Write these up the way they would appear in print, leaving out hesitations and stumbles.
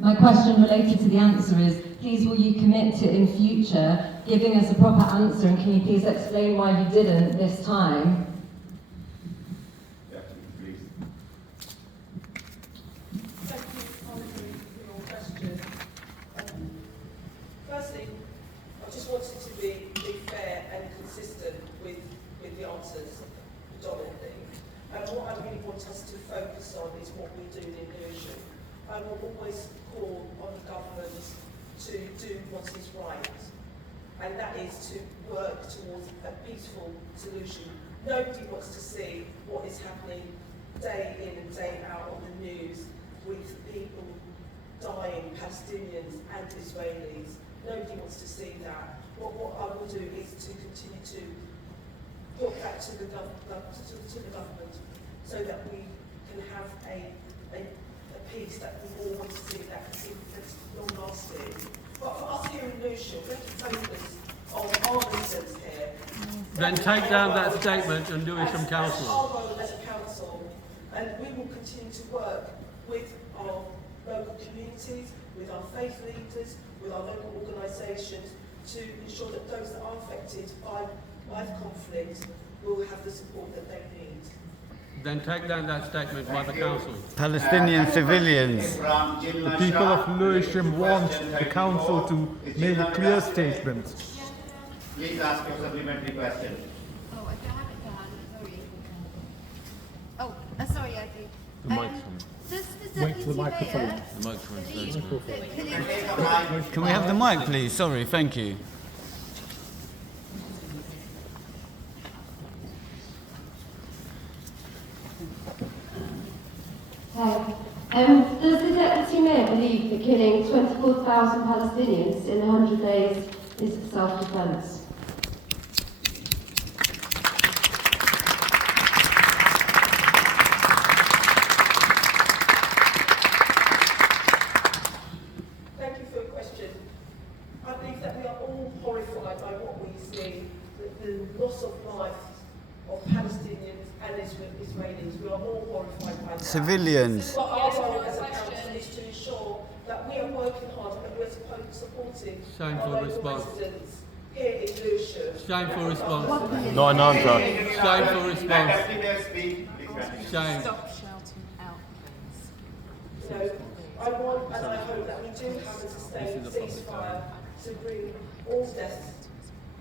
my question related to the answer is, please will you commit to in future giving us a proper answer, and can you please explain why you didn't this time? Yeah, please. Thank you, Holly, for your question. Firstly, I just wanted to be fair and consistent with the answers predominantly. And what I really want us to focus on is what we do in Lewisham. I will always call on the government to do what is right, and that is to work towards a peaceful solution. Nobody wants to see what is happening day in and day out on the news with people dying, Palestinians and Israelis. Nobody wants to see that. What I will do is to continue to put that to the government so that we can have a peace that we all want to see, that's long-lasting. But for us here in Lewisham, we have to focus on our residents here. Then take down that statement and Lewisham Council. Our role as a council, and we will continue to work with our local communities, with our faith leaders, with our local organisations to ensure that those that are affected by the conflict will have the support that they need. Then take down that statement by the council. Palestinian civilians. The people of Lewisham want the council to make a clear statement. Please ask your supplementary question. Oh, I don't have it down, sorry. Oh, sorry, I do. The microphone. Does the Wait for the microphone. The microphone. Can we have the mic, please? Sorry, thank you. Hi. Does the Deputy Mayor believe that killing 24,000 Palestinians in 100 days is self-defence? Thank you for your question. I believe that we are all horrified by what we see, the loss of life of Palestinians and Israelis. We are all horrified by that. Civilians. But our role as a council is to ensure that we are working hard and that we are supporting Shameful our local response. residents here in Lewisham. Shameful response. Not an answer. Shameful response. Deputy Mayor, speak. Please continue. Shame. Stop shouting out, please. You know, I want and I hope that we do have a sustained ceasefire to bring all deaths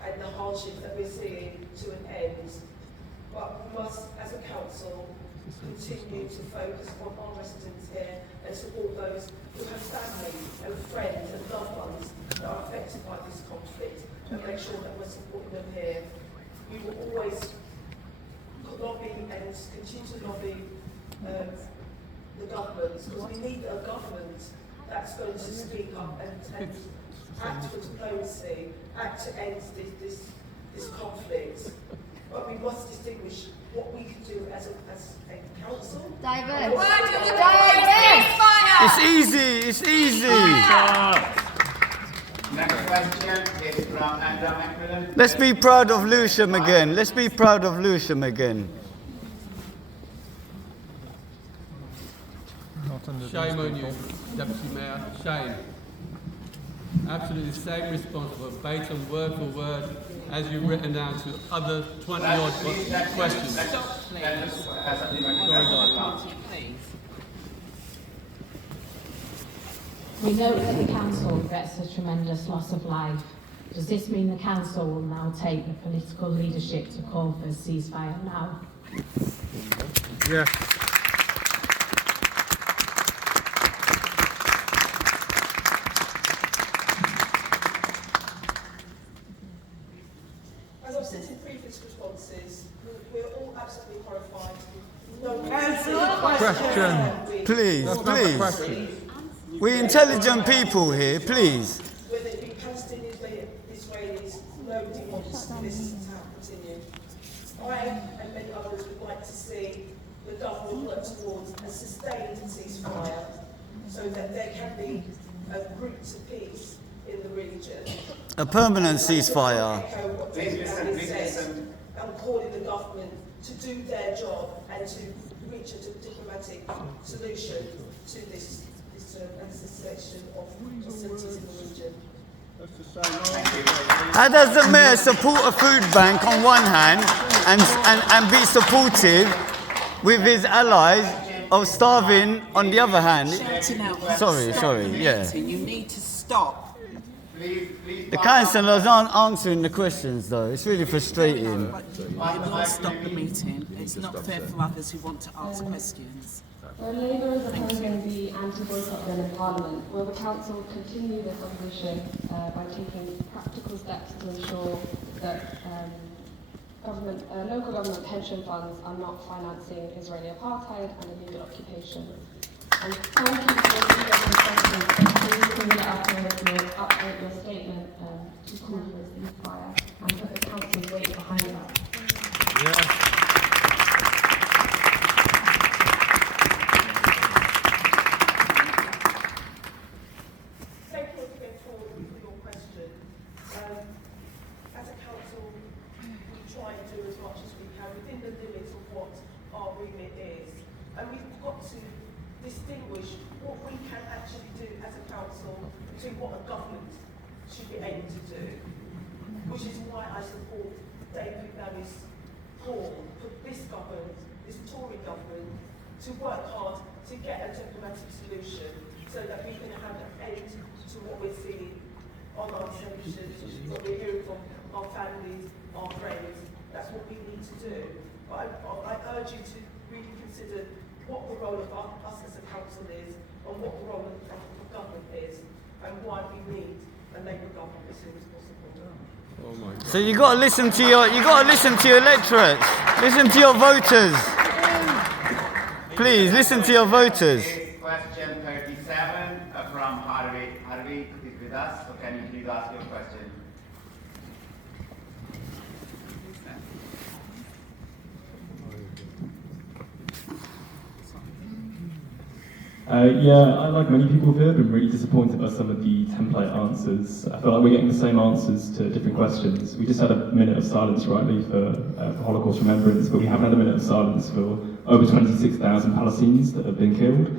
and the hardship that we're seeing to an end. But we must, as a council, continue to focus on our residents here and support those who have family and friends and loved ones that are affected by this conflict, and make sure that we're supporting them here. We will always lobby and continue to lobby the government, because we need a government that's going to speak up and act for diplomacy, act to end this conflict. But we must distinguish what we can do as a council. Diverse. It's easy, it's easy. Next question is from Andrew Macmillan. Let's be proud of Lewisham again. Let's be proud of Lewisham again. Shame on you, Deputy Mayor. Shame. Absolutely the same response, verbatim, word for word, as you've written down to other 20-odd questions. Sorry, darling. We know that the council regrets a tremendous loss of life. Does this mean the council will now take the political leadership to call for a ceasefire now? Yes. As I've said in previous responses, we're all absolutely horrified. No one Question. Please, That's not the please. question. We're intelligent people here, please. Whether it be Palestinians, Israelis, nobody wants this to continue. I and many others would like to see the government work towards a sustained ceasefire so that there can be a route to peace in the region. A permanent ceasefire. Echo what Please David listen, Daly please said, listen. and calling the government to do their job and to reach a diplomatic solution to this and cessation of hostilities in the region. How does the mayor support a food bank on one hand and be supportive with his allies of starving on the other hand? Sorry, yeah. You need to stop. The councillors aren't answering the questions though. It's really frustrating. You will stop the meeting. It's not fair for others who want to ask questions. So Labour is opposing the anti-boycott bill in Parliament. Will the Council continue this opposition by taking practical steps to ensure that local government pension funds are not financing Israeli apartheid and illegal occupation? And thank you for your questions. Please can you update your statement to call for a ceasefire and put the Council's weight behind that? Yeah. Distinguish what we can actually do as a council to what a government should be able to do, which is why I support David Barry's call for this government, this Tory government, to work hard to get a diplomatic solution so that we can have an end to what we're seeing on our television, what we're hearing from our families, our friends. That's what we need to do. But I urge you to really consider what the role of us as a council is, and what the role of government is, and why we need a Labour government as soon as possible. Oh my God. So you got to listen to your electorates. Listen to your voters. Please listen to your voters. Question 37 from Harvey. Harvey is with us, so can you please ask your question? Yeah, I, like many people here, been really disappointed by some of the template answers. I feel like we're getting the same answers to different questions. We just had a minute of silence, rightly, for Holocaust remembrance, but we haven't had a minute of silence for over 26,000 Palestinians that have been killed,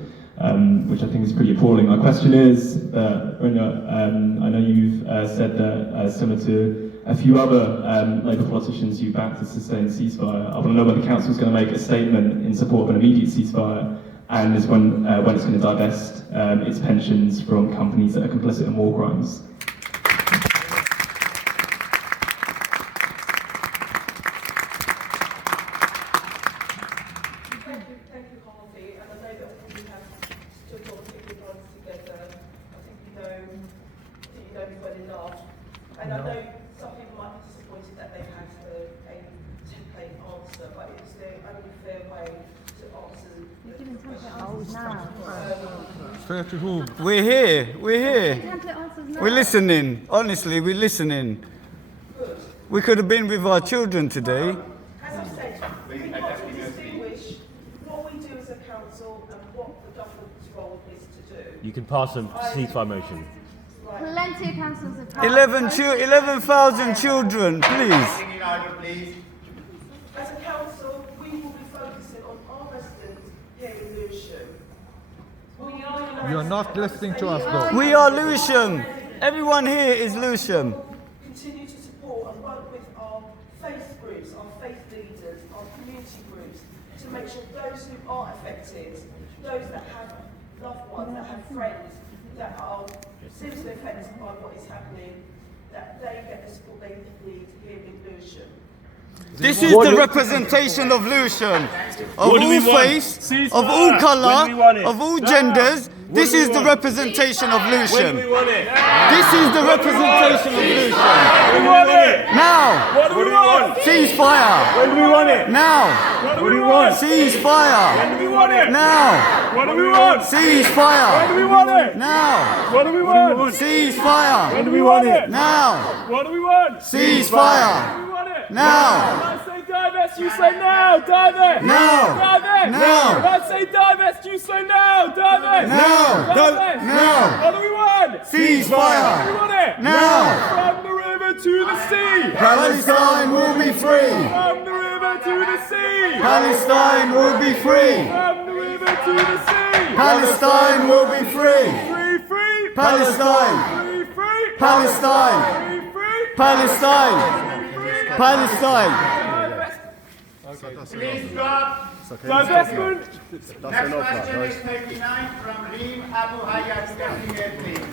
which I think is pretty appalling. My question is, Rania, I know you've said that, similar to a few other Labour politicians you backed to sustain a ceasefire. I want to know when the council is going to make a statement in support of an immediate ceasefire, and is when it's going to divest its pensions from companies that are complicit in war crimes. Thank you, Harvey. And I know that we have stood on different ones together. I think you know me well enough. And I know some people might be disappointed that they had a template answer, but it's the only fair way to answer. Fair to whom? We're here. We're listening. Honestly, we're listening. We could have been with our children today. As I said, we've got to distinguish what we do as a council and what the government's role is to do. You can pass a ceasefire motion. Plenty of councils have passed. 11,000 children, please. In order, please. As a council, we will be focusing on our residents here in Lewisham. You're not listening to us though. We are Lewisham. Everyone here is Lewisham. Continue to support and work with our faith groups, our faith leaders, our community groups, to make sure those who are affected, those that have loved ones, that have friends, that are seriously affected by what is happening, that they get the support they need here in Lewisham. This is the representation of Lewisham, of all faiths, of all colour, of all genders. This is the representation of Lewisham. This is the representation of Lewisham. Now. What do we want? Ceasefire. When do we want it? Now. What do we want? Ceasefire. When do we want it? Now. What do we want? Ceasefire. When do we want it? Now. What do we want? Ceasefire. When do we want it? Now. What do we want? Ceasefire. When do we want it? Now. When I say divest, you say now. Divest. Now. Divest. Now. When I say divest, you say now. Divest. Now. Divest. Now. What do we want? Ceasefire. When do we want it? Now. From the river to the sea. Palestine will be free. From the river to the sea. Palestine will be free. From the river to the sea. Palestine will be free. Free, free. Palestine. Free, free. Palestine. Free, free. Palestine. Palestine. Please drop. Divestment. Next question is 39 from Reem Abu Hayat. Please.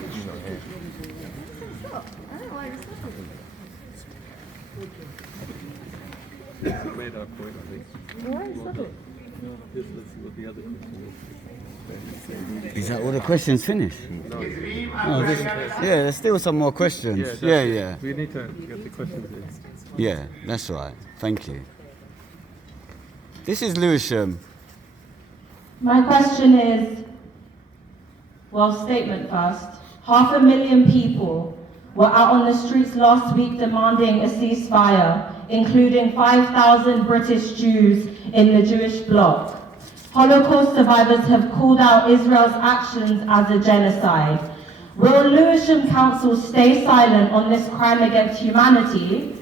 Made our point, I think. This was what the other question was. Is that all the questions finished? Is Reem Abu No, Hayat? yeah, there's still some more questions. Yeah. We need to get the questions in. Yeah, that's right. Thank you. This is Lewisham. My question is, well, statement first. 500,000 people were out on the streets last week demanding a ceasefire, including 5,000 British Jews in the Jewish bloc. Holocaust survivors have called out Israel's actions as a genocide. Will Lewisham Council stay silent on this crime against humanity,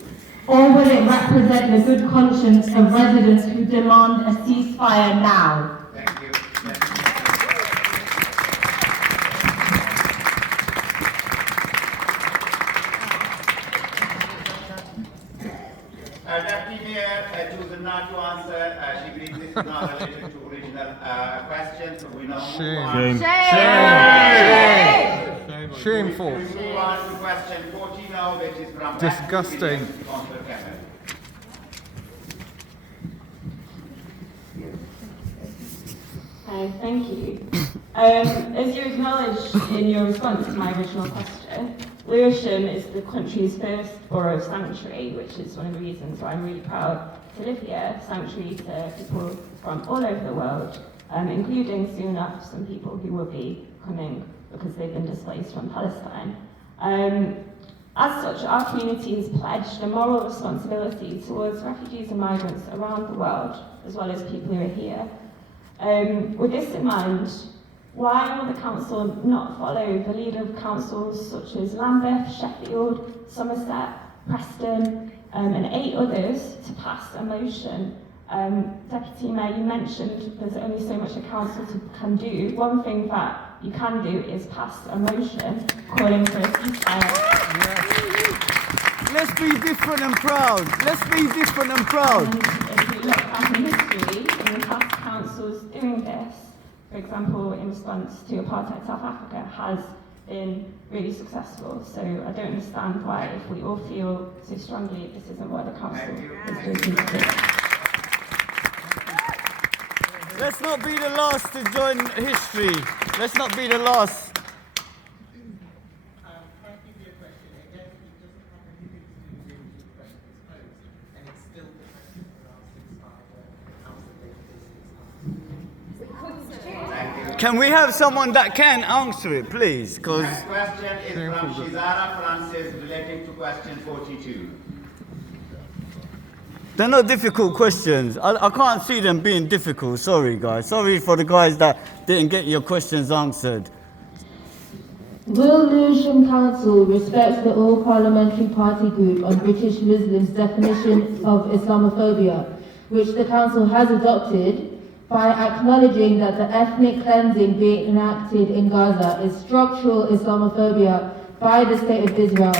or will it represent the good conscience of residents who demand a ceasefire now? Thank you. Deputy Mayor chooses not to answer. She believes this is not related to original question, so we now move on. Shameful. We move on to question 40 now, which is from Disgusting. Councillor Cameron. Thank you. As you acknowledged in your response to my original question, Lewisham is the country's first borough of sanctuary, which is one of the reasons why I'm really proud to live here, sanctuary to people from all over the world, including soon enough some people who will be coming because they've been displaced from Palestine. As such, our community has pledged a moral responsibility towards refugees and migrants around the world, as well as people who are here. With this in mind, why will the council not follow the lead of councils such as Lambeth, Sheffield, Somerset, Preston, and 8 others to pass a motion? Deputy Mayor, you mentioned there's only so much a council can do. One thing that you can do is pass a motion calling for a ceasefire. Let's be different and proud. Let's be different and proud. And if we look back in history, in the past councils doing this, for example, in response to apartheid South Africa, has been really successful. So I don't understand why, if we all feel so strongly this isn't what the council is doing to do. Let's not be the last to join history. Let's not be the last. Can we have someone that can answer it, please? Because Next question is from Shizara Francis relating to question 42. they're not difficult questions. I can't see them being difficult. Sorry, guys. Sorry for the guys that didn't get your questions answered. Will Lewisham Council respect the All Parliamentary Party Group on British Muslims' definition of Islamophobia, which the Council has adopted, by acknowledging that the ethnic cleansing being enacted in Gaza is structural Islamophobia by the State of Israel?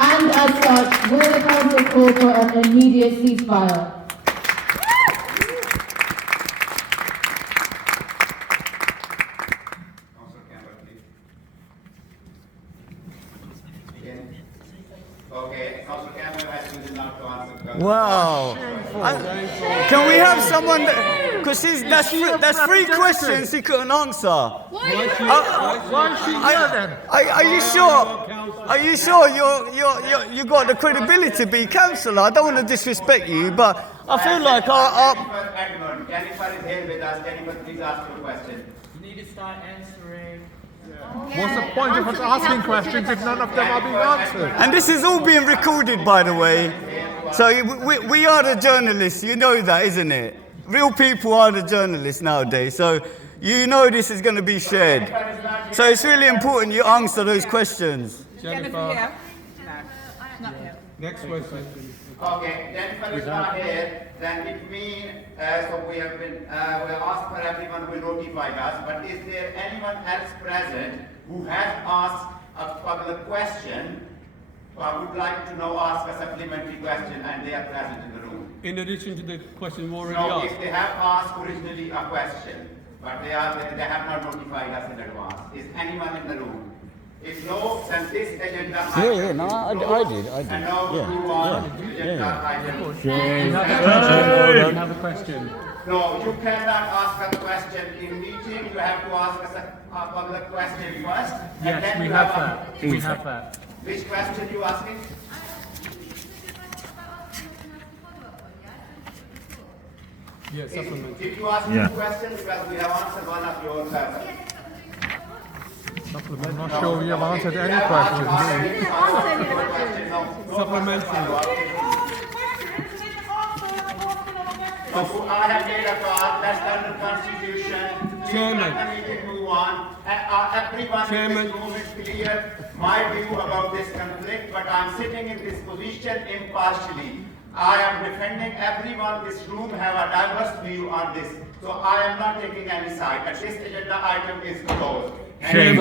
And as such, will the Council call for an immediate ceasefire? Okay, Councillor Cameron has chosen not to answer. Wow. Can we have someone that... Because that's 3 questions he couldn't answer. Why is she here then? Are you sure? Are you sure you got the credibility to be councillor? I don't want to disrespect you, but I feel like Jennifer is here with us. Jennifer, please ask your question. You need to start answering. What's the point of us asking questions if none of them are being answered? And this is all being recorded, by the way. So we are the journalists. You know that, isn't it? Real people are the journalists nowadays. So you know this is going to be shared. So it's really important you answer those questions. Jennifer here? No, not here. Next question. Okay, Jennifer is not here, then it means, so we have asked for everyone who notified us, but is there anyone else present who has asked a particular question, or would like to now ask a supplementary question and they are present in the room? In addition to the question we already No, asked. if they have asked originally a question, but they have not notified us in advance, is anyone in the room? If no, then this agenda item no, I did. and now move on to agenda item. We don't have a question. No, you cannot ask a question in meeting. You have to ask us a public question first. And Yes, then we you have a- that. We have that. Which question you asking? Yes, supplementary. If you ask two questions, well, we have answered one of your questions. I'm not sure we have answered any questions. Supplementary. So I have made a call, that's under Constitution. Chairman. Let the meeting move on. Everyone in this room is clear my view about this conflict, but I'm sitting in this position impartially. I am defending everyone in this room have a diverse view on this. So I am not taking any side, but this agenda item is closed. Shame. We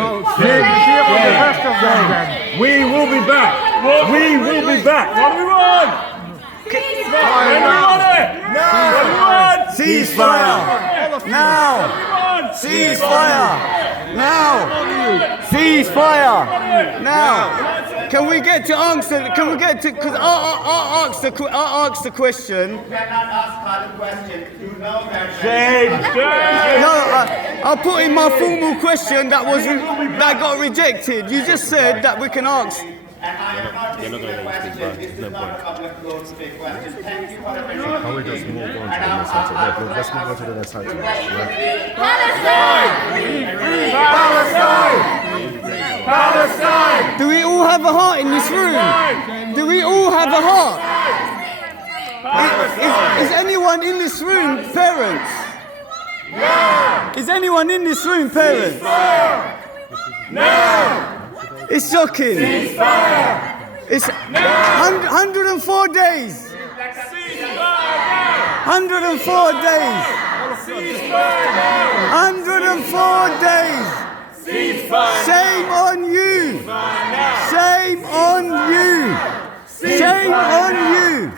will be back. We will be back. What do we want? Ceasefire! Now! Ceasefire! Now! Ceasefire! Now! Can we get to answer? Can we get to? Because I asked the question. You cannot ask the question. You know that. No, I put in my formal question that got rejected. You just said that we can ask. And I am not taking the question. This is not a public floor to take questions. Thank you for attending. Can we just move on to the next item? Let's move on to the next item. Palestine! Do we all have a heart in this room? Do we all have a heart? Is anyone in this room parents? Is anyone in this room parents? It's shocking. It's 104 days. 104 days. 104 days. Shame on you. Shame on you. Shame on you.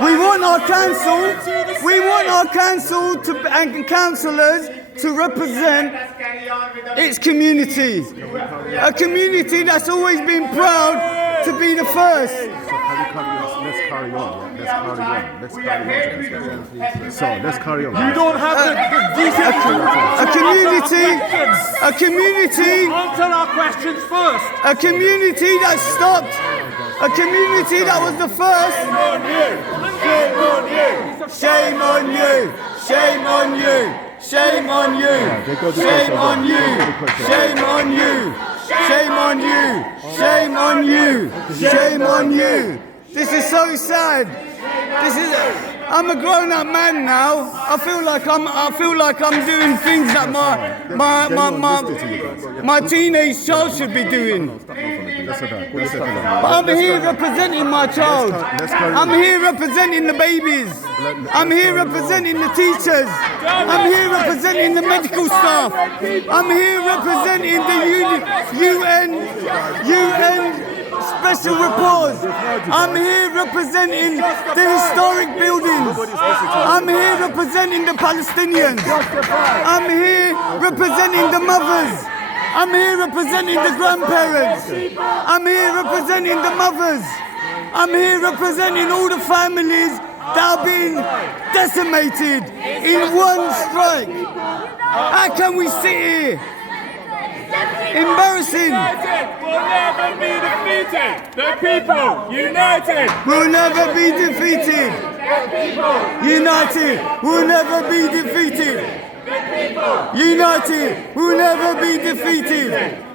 We want our council and councillors to represent its community. A community that's always been proud to be the first. Let's carry on. So let's carry on. You don't have the A community. Answer our questions first. A community that stopped. A community that was the first. Shame on you. Shame on you. Shame on you. Shame on you. Shame on you. Shame on you. Shame on you. Shame on you. This is so sad. I'm a grown-up man now. I feel like I'm doing things that my teenage child should be doing. But I'm here representing my child. I'm here representing the babies. I'm here representing the teachers. I'm here representing the medical staff. I'm here representing the UN special reports. I'm here representing the historic buildings. I'm here representing the Palestinians. I'm here representing the mothers. I'm here representing the grandparents. I'm here representing the mothers. I'm here representing all the families that are being decimated in one strike. How can we sit here? Embarrassing. We'll never be defeated. The people united. We'll never be defeated. United. We'll never be defeated. United. We'll never be defeated.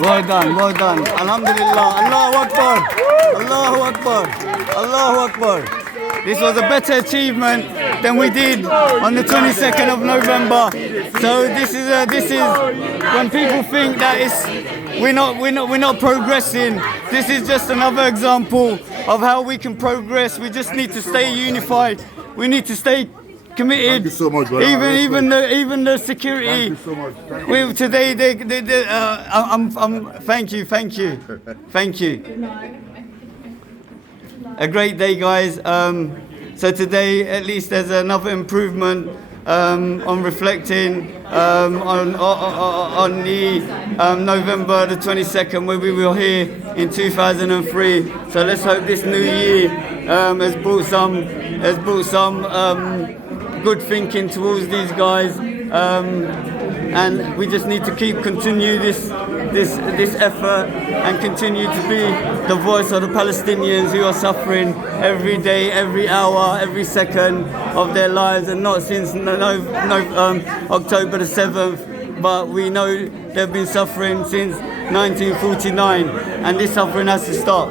Well done, well done. Alhamdulillah. Allahu Akbar. Allahu Akbar. Allahu Akbar. This was a better achievement than we did on the 22nd of November. So this is when people think that we're not progressing. This is just another example of how we can progress. We just need to stay unified. We need to stay committed. Thank you so much, brother. Even the security. Thank you so much. Today, thank you. A great day, guys. So today, at least, there's another improvement on reflecting on the November the 22nd, where we were here in 2003. So let's hope this new year has brought some good thinking towards these guys, and we just need to continue this effort and continue to be the voice of the Palestinians who are suffering every day, every hour, every second of their lives, and not since October the 7th, but we know they've been suffering since 1949, and this suffering has to stop.